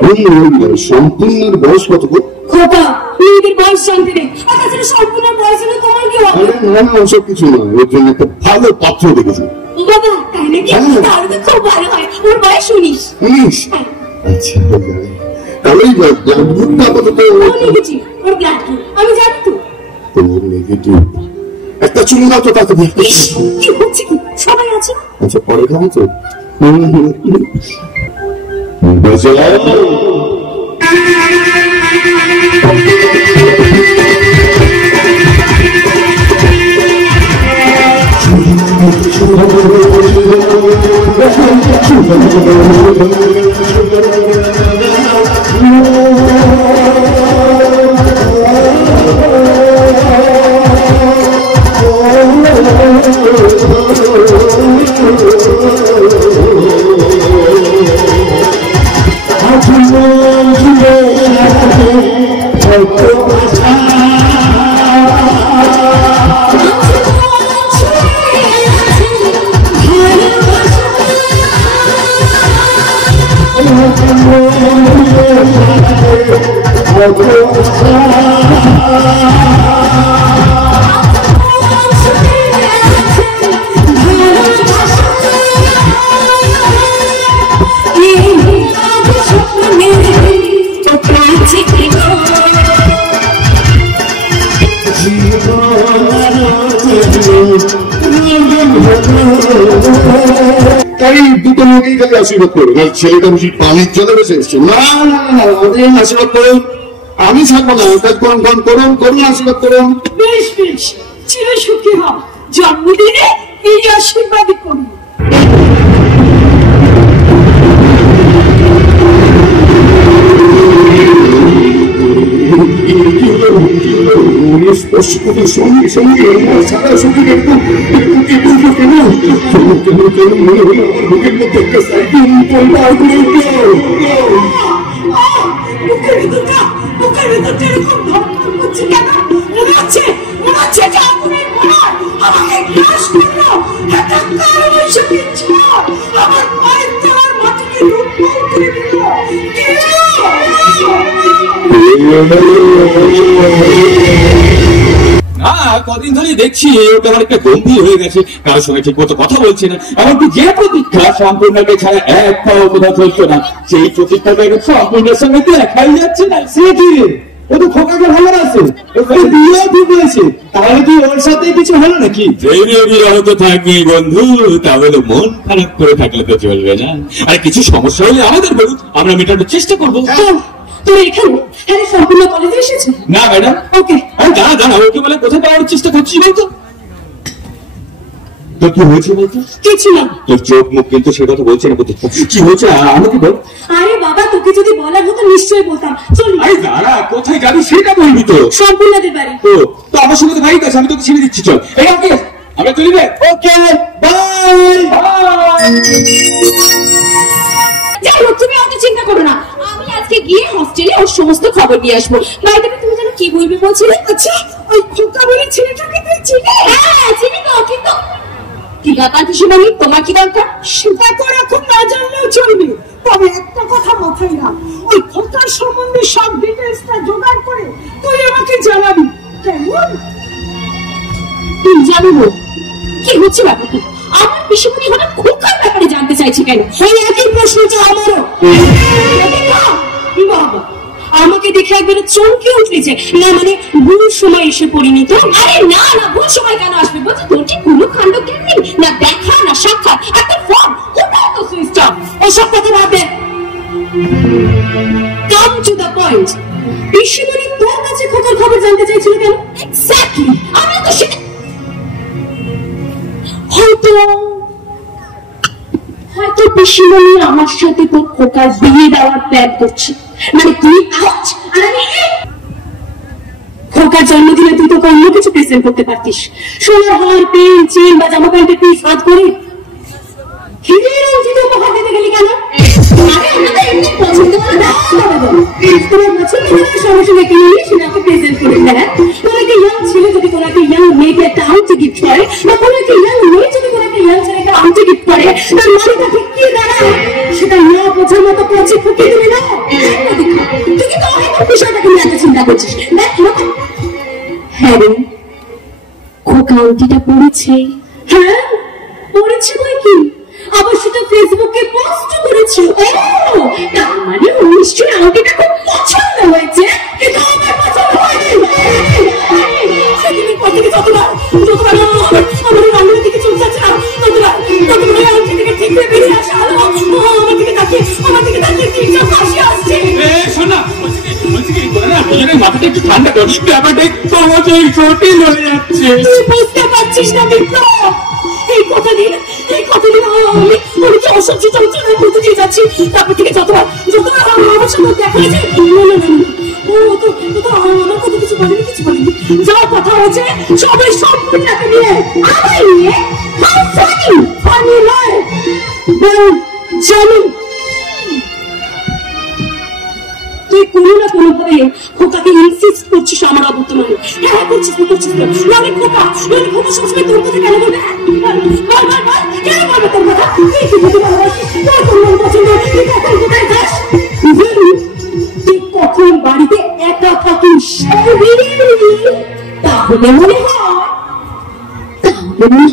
সম্পূর্ণ বয়স কত? খোকা, মেয়েদের বয়স জানতে নেই, আর তাছাড়া সম্পূর্ণ বয়স হলে তোমার কি হবে? না না, ওসব কিছু নয়, ওর জন্য একটা ভালো পাত্র দেখেছি। বাবা, তাই নাকি? তাহলে তো খুব ভালো হয়। ওর বয়স 19। 19? আচ্ছা, তাহলে ব্লাড গ্রুপটা আপাতত নেগেটিভ। ওর ব্লাড গ্রুপ আমি জানি তো। নেগেটিভ। একটা চুল দাও তো তাকে। কি হচ্ছে কি? সবাই আছে? আচ্ছা, পরে খাবো তো। দুটো লোকেই খালি আশীর্বাদ করবে, ছেলেটা বেশি পানির জলে বেঁচে এসছে। না না না, ওদের আশীর্বাদ করুন, আমি থাকবো না। করুন করুন, আশীর্বাদ করুন। বেশ বেশ, চির সুখী হও, জন্মদিনে এই আশীর্বাদই করুন। স্পর্শ করতে সঙ্গে সঙ্গে আমার সারা শরীর একটু বুঝলো কেন কেন কেন মনে হলো আমার বুকের মধ্যে একটা সাইকেল বুকের ভিতরটা বুকের ভিতরটা এরকম ধরপড় করছে কেন? মনে হচ্ছে যে আগুনের ভয় আমাকে গ্রাস করলো। একটা কালবৈশাখী ঝড় আমার পায়ের তলার মাটিকে দুর্বল করে দিল। না, কদিন ধরে দেখছি ওটা অনেকটা গম্ভীর হয়ে গেছে, কারোর সঙ্গে ঠিক মতো কথা বলছে না। এমনকি যে প্রতীক্ষা সম্পূর্ণকে ছাড়া এক পাও কোথাও চলতো না, সেই প্রতীক্ষাটা সম্পূর্ণের সঙ্গে দেখাই যাচ্ছে না। সে কি রে, ও তো খোকাকে ভালোবাসে, ওখানে বিয়েও ঠিক হয়েছে, তাহলে কি ওর সাথে কিছু হলো নাকি? বিরহ তো থাকবেই বন্ধু, তাহলে মন খারাপ করে থাকলে তো চলবে না। আর কিছু সমস্যা হলে আমাদের বলুন, আমরা মেটানোর চেষ্টা করবো। তুমি এখানে হ্যাঁ সম্পূর্ণ কলেজে এসেছো? না ম্যাডাম। ওকে দাঁড়া, ওকে বলে কোথায় পাওয়ার চেষ্টা করছি বলতো? তো কি হয়েছে বলতো? কিছু না। তোর চোখ মুখ কিন্তু সে কথা বলছে না। কি হয়েছে আমাকে বল। আরে বাবা, তোকে যদি বলার হতো নিশ্চয়ই বলতাম। চল। আরে দাঁড়া, কোথায় যাবি সেটা বলবি তো। সম্পূর্ণদের বাড়ি। তো আমার সঙ্গে তো বাইক আছে, আমি তোকে ছেড়ে দিচ্ছি। চল। এই ওকে, আমরা চলি রে। ওকে, বাই। যাই হোক, তুমি অত চিন্তা করো না, আমি আজকে গিয়ে হস্টেলে ওর সমস্ত খবর নিয়ে আসবো। বাইরে তুমি যেন কি বলবে বলছিলে? আচ্ছা, ওই খোকা বলে ছেলেটাকে তুই চিনি? হ্যাঁ চিনি তো, কিন্তু কি ব্যাপার পিসিমণি, তোমার কি দরকার? সেটা তো এখন না জানলেও চলবে, তবে একটা কথা মাথায় রাখ, ওই খোকার সম্বন্ধে সব ডিটেলসটা জোগাড় করে তুই আমাকে জানাবি, কেমন? তুই জানবো কি হচ্ছে ব্যাপারটা? আমার পিসিমণি হঠাৎ খোকার ব্যাপারে জানতে চাইছে কেন? সেই একই প্রশ্নটা আমারও। বাবা, আমাকে দেখে একবারে চমকে উঠলেছে। না মানে ভুল সময় এসে পড়িনি তো? আরে না না, ভুল সময় কেন আসবে? বলছি তোর কি কোনো কাণ্ড জ্ঞান নেই? না দেখা না সাক্ষাৎ, একটা ফর্ম ওটাও তো সুইচ অফ। ওসব কথা ভাবে, কাম টু দ্য পয়েন্ট। পিসিমণি তোর কাছে খোকার খবর জানতে চাইছিল কেন? এক্স্যাক্টলি, আমি তো সেটা হয়তো পিসিমণি আমার সাথে তোর খোকার বিয়ে দেওয়ার প্ল্যান করছে। মানে তুই আউট আর আমি in। খোকার জন্মদিনে তুই তো অন্য কিছু প্রেজেন্ট করতে পারতিস, সোনার হার, পেন, চেন বা জামা প্যান্টের পিস হাত করে। হিরের অঙ্কিত উপহার দিতে গেলি কেন? আমি আপনাদের এমনি পছন্দ করে না। তোমার পছন্দ করে সঙ্গে সঙ্গে কিনে নিয়ে সেটাকে প্রেজেন্ট করে দেয়। কোনো একটা ইয়াং ছেলে যদি কোনো একটা ইয়াং মেয়েকে একটা আংটি গিফট করে, বা কোনো একটা ইয়াং মেয়ে যদি কোনো একটা ইয়াং ছেলেকে আংটি গিফট করে, তার মানেটা ঠিক কি দাঁড়ায়? সেটা না বোঝার মতো পৌঁছে ফুটিয়ে দিবি না? তুই কি তো হয়তো বিষয়টাকে নিয়ে এত চিন্তা করছিস? দেখ হ্যাঁ রে, খোকা আংটিটা পড়েছে। হ্যাঁ পড়েছে বই কি, আবার সেটা ফেসবুকে পোস্ট করেছে। ও তার মানে ও নিশ্চয়ই আংটিটা খুব পছন্দ হয়েছে, কিন্তু আমার পছন্দ হয়নি। সেদিনের পর থেকে যতবার আমার রান্নার দিকে চলে যাচ্ছে না, ততবার আংটি থেকে ঠিক হয়ে বেরিয়ে আসা আলো আমার দিকে তাকিয়ে তিনটা হাসি আসছে। শোনা, বলছি কি তোরা না দুজনের মাথাটা একটু ঠান্ডা কর, ব্যাপারটা একটু জটিল হয়ে যাচ্ছে। তুই বুঝতে পারছিস না বিপ্লব? এই কতদিন আমি কি অসহ্য যন্ত্রণার মধ্যে দিয়ে যাচ্ছি। তারপর থেকে যতবার আমার সঙ্গে দেখা হয়েছে, ও তো আমার কথা কিছু বলেনি। যা কথা হয়েছে সবাই সম্পূর্ণকে নিয়ে, আমায় নিয়ে। How funny! ফানি নয়, বল জানি তুই কোনো না কোনো ভাবে খোকাকে ইনসিস্ট করছিস আমার অবর্তমানে। হ্যাঁ করছিস নাহলে খোকা সবসময় তোর কথা কেন বলবে? কেন বলবে তোর কথা? তুই কি বলতে ভালোবাসিস? তোর কোন মন পছন্দ? তুই কখন কোথায় যাস? তুই কখন বাড়িতে একা থাকিস? তাহলে মনে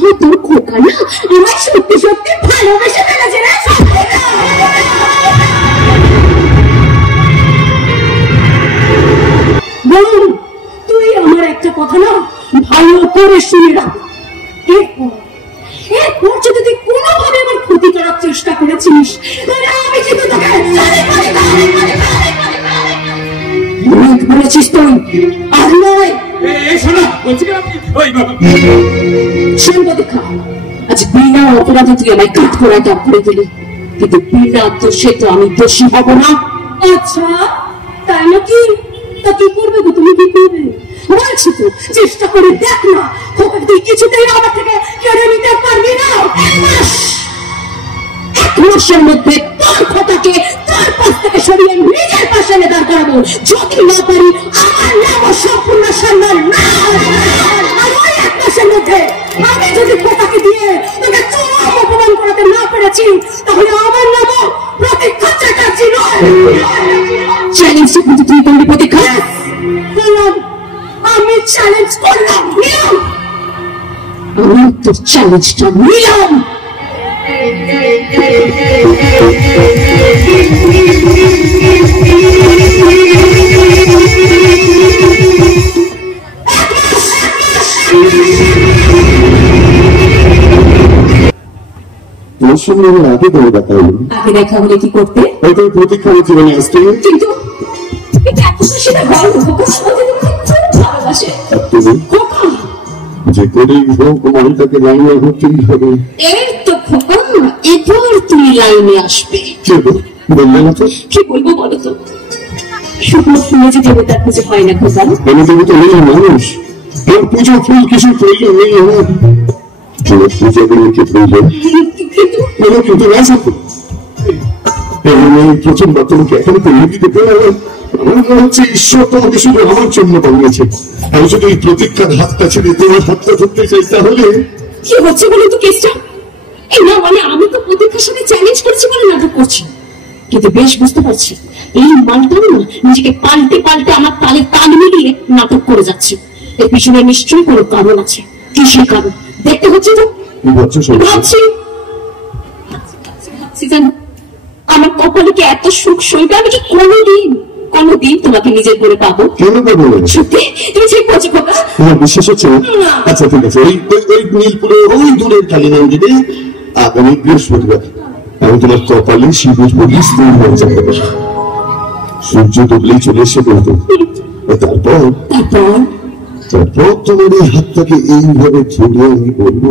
হয় তোর খোকা না আমার সত্যি সত্যি ভালোবেসে ফেলেছে রে। বল, তুই আমার একটা কথা না ভালো করে শুনে রাখ। এরপর যদি তুই কোনোভাবে আমার ক্ষতি করার চেষ্টা করেছিস, তাহলে আমি কিন্তু তোকে অনেক বলেছিস তুই, আর নয়। শোনা, বলছি কি শুনবো দেখা, আজ বিনা অপরাধে তুই আমায় কাঠ করে টপ করে দিলি, কিন্তু বিনা দোষে তো আমি দোষী হব না। আচ্ছা তাই নাকি? তা কি করবে গো, তুমি কি করবে? বলছি তো চেষ্টা করে দেখ না, তুই কিছুতেই আমার থেকে কেড়ে নিতে পারবি না। এক মাসের মধ্যে তোর খোকাকে তোর পাশ থেকে সরিয়ে নিজের পাশে এনে দাঁড় করাবো। যদি না পারি আমার নাম সম্পূর্ণ সম্মান না। আর ওই 1 মাসের মধ্যে আমি যদি খোকাকে দিয়ে তোকে চরম অপমান করাতে না পেরেছি, তাহলে আমার নাম প্রতীক্ষা চ্যাটার্জি নয়। চ্যালেঞ্জটা কিন্তু তুই করলি প্রতীক্ষা। আমি চ্যালেঞ্জ করলাম, নিলাম। আমি তোর চ্যালেঞ্জটা নিলাম। তোর সঙ্গে আমার আগে কোনো দেখা হলো। আগে দেখা হলে কি করতে? হয়তো প্রতীক্ষা জীবনে আসতে কিন্তু সেটা গল্প ভালোবাসে যে করেই হোক মনটাকে লাইনে হতেই হবে। এই তো খোকা, এবার তুমি লাইনে আসবে। বললে না তো? কি বলবো বলো তো? শুকনো ফুলে যে দেবতার পুজো হয় না খোকা। আমি দেবতা নেই মানুষ, ওর পুজো ফুল কিছু প্রয়োজন নেই আমার। পূজা দিলে কি প্রয়োজন? কিন্তু না থাকো প্রচন্ড তোমাকে এখন তো দিতে পেলাম। আমার মনে হচ্ছে ঈশ্বর তোমাকে শুধু আমার জন্য বানিয়েছে। আমি যদি এই প্রতীক্ষার হাতটা ছেড়ে তোমার হাতটা ধরতে চাই তাহলে কি হচ্ছে বলে তো কেসটা? এই না মানে আমি তো প্রতীক্ষার সাথে চ্যালেঞ্জ করছি বলে নাটক করছি, কিন্তু বেশ বুঝতে পারছি এই মালটা না নিজেকে পাল্টে পাল্টে আমার তালে তাল মিলিয়ে নাটক করে যাচ্ছে। এর পিছনে নিশ্চয়ই কোনো কারণ আছে। কি সেই কারণ দেখতে হচ্ছে তো? ভাবছি জানো আমার কপালে কি এত সুখ সইবে? আমি কি কোনোদিন তোমাকে নিজের করে পাবো? কেন পাবো? সত্যি তুমি ঠিক বলছো খোকা। তোমার বিশ্বাস হচ্ছে? আচ্ছা ঠিক আছে, ওই নীলপুরে ওই দূরের কালীনাম দিকে আগামী বৃহস্পতিবার আমি তোমার কপালে শিবের বলি স্থির হয়ে যাবে। সূর্য ডুবলেই চলে এসে বলতো। তারপর তোমার এই হাতটাকে এইভাবে ধরে আমি বলবো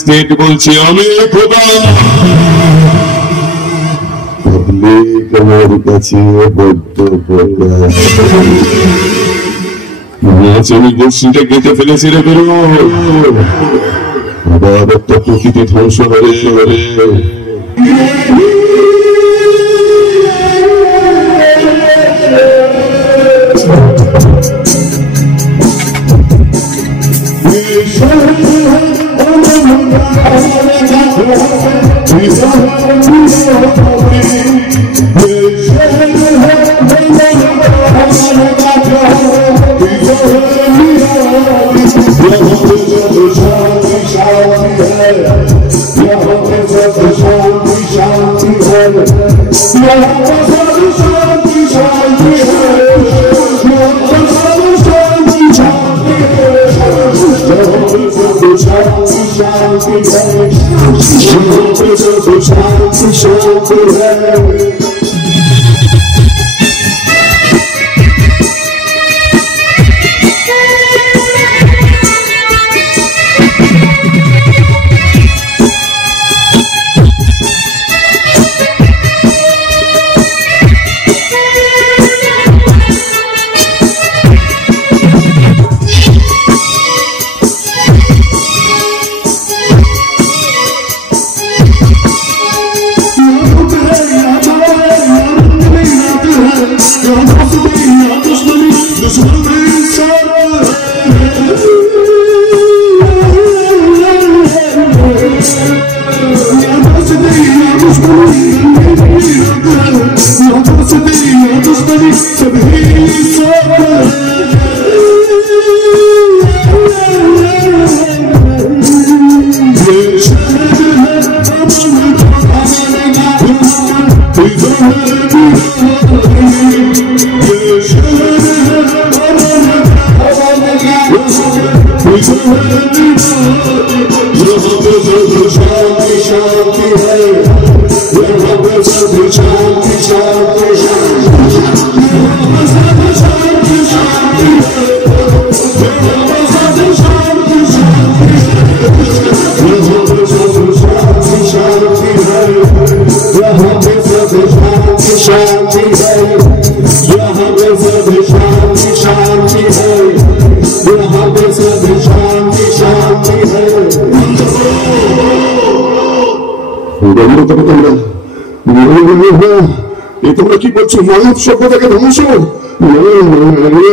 স্টেট বলছি আমি খোদা আমার কাছে বড্ড আমি গোষ্ঠীটা কেটে ফেলেছি রে বেরো আবার একটা প্রকৃতি ধ্বংস হবে তোমরা কি বলছো? মানব সভ্যতাকে ধ্বংস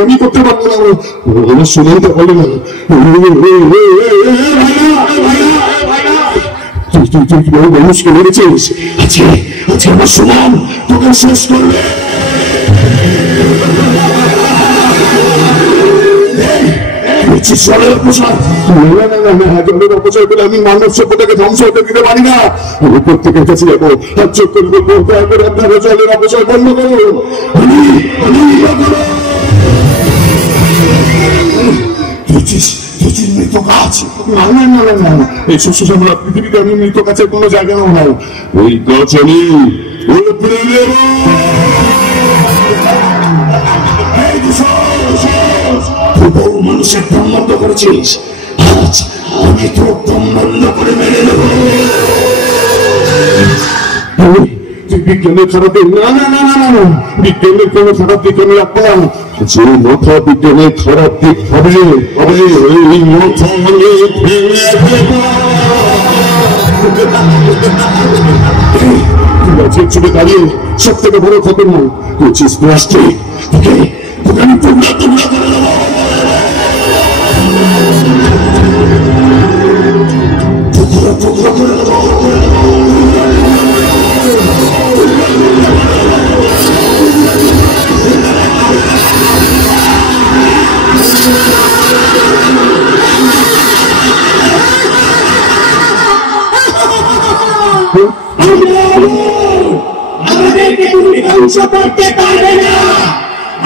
আমি করতে পারবো না। আমার সুমনটা বলে না, তুই মানুষকে মেরেছিস, আজকে আমার সুমন তোকে শেষ করবে। জলের অপচয়, জলের অপচয় করে আমি মানব সভ্যতাকে ধ্বংস হতে দিতে পারি না। আমি প্রত্যেকের কাছে যাবো, হাত চোখ করে বলবো, আপনারা জলের অপচয় বন্ধ করুন। মৃত গাছ, না, এই শস্য সম্রাট পৃথিবীতে আমি মৃত গাছের কোনো জায়গাও নাই। ওই গাছ আমি বড় মানুষের দম বন্ধ করেছিস, আজ আমি তোর দম বন্ধ করে মেরে নেব। তুই বিজ্ঞানের খারাপ দিক, না, বিজ্ঞানের কোনো খারাপ দিক আমি রাখবো না। যে মাথা বিজ্ঞানের খারাপ দিক হবে এই মাথা গাছের চুপে দাঁড়িয়ে সব থেকে বড় খতম করছিস প্লাস্টিক, তোকে আমি টুকরা টুকরা করে দেবো। টুকরা করে দেবো। আমাদেরকে তুমি ধ্বংস করতে পারবে না।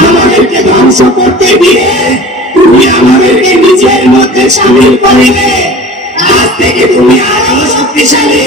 আমাদেরকে ধ্বংস করতে গিয়ে তুমি আমাদেরকে নিজের মধ্যে সামিল করবে। আজ থেকে তুমি আরো শক্তিশালী।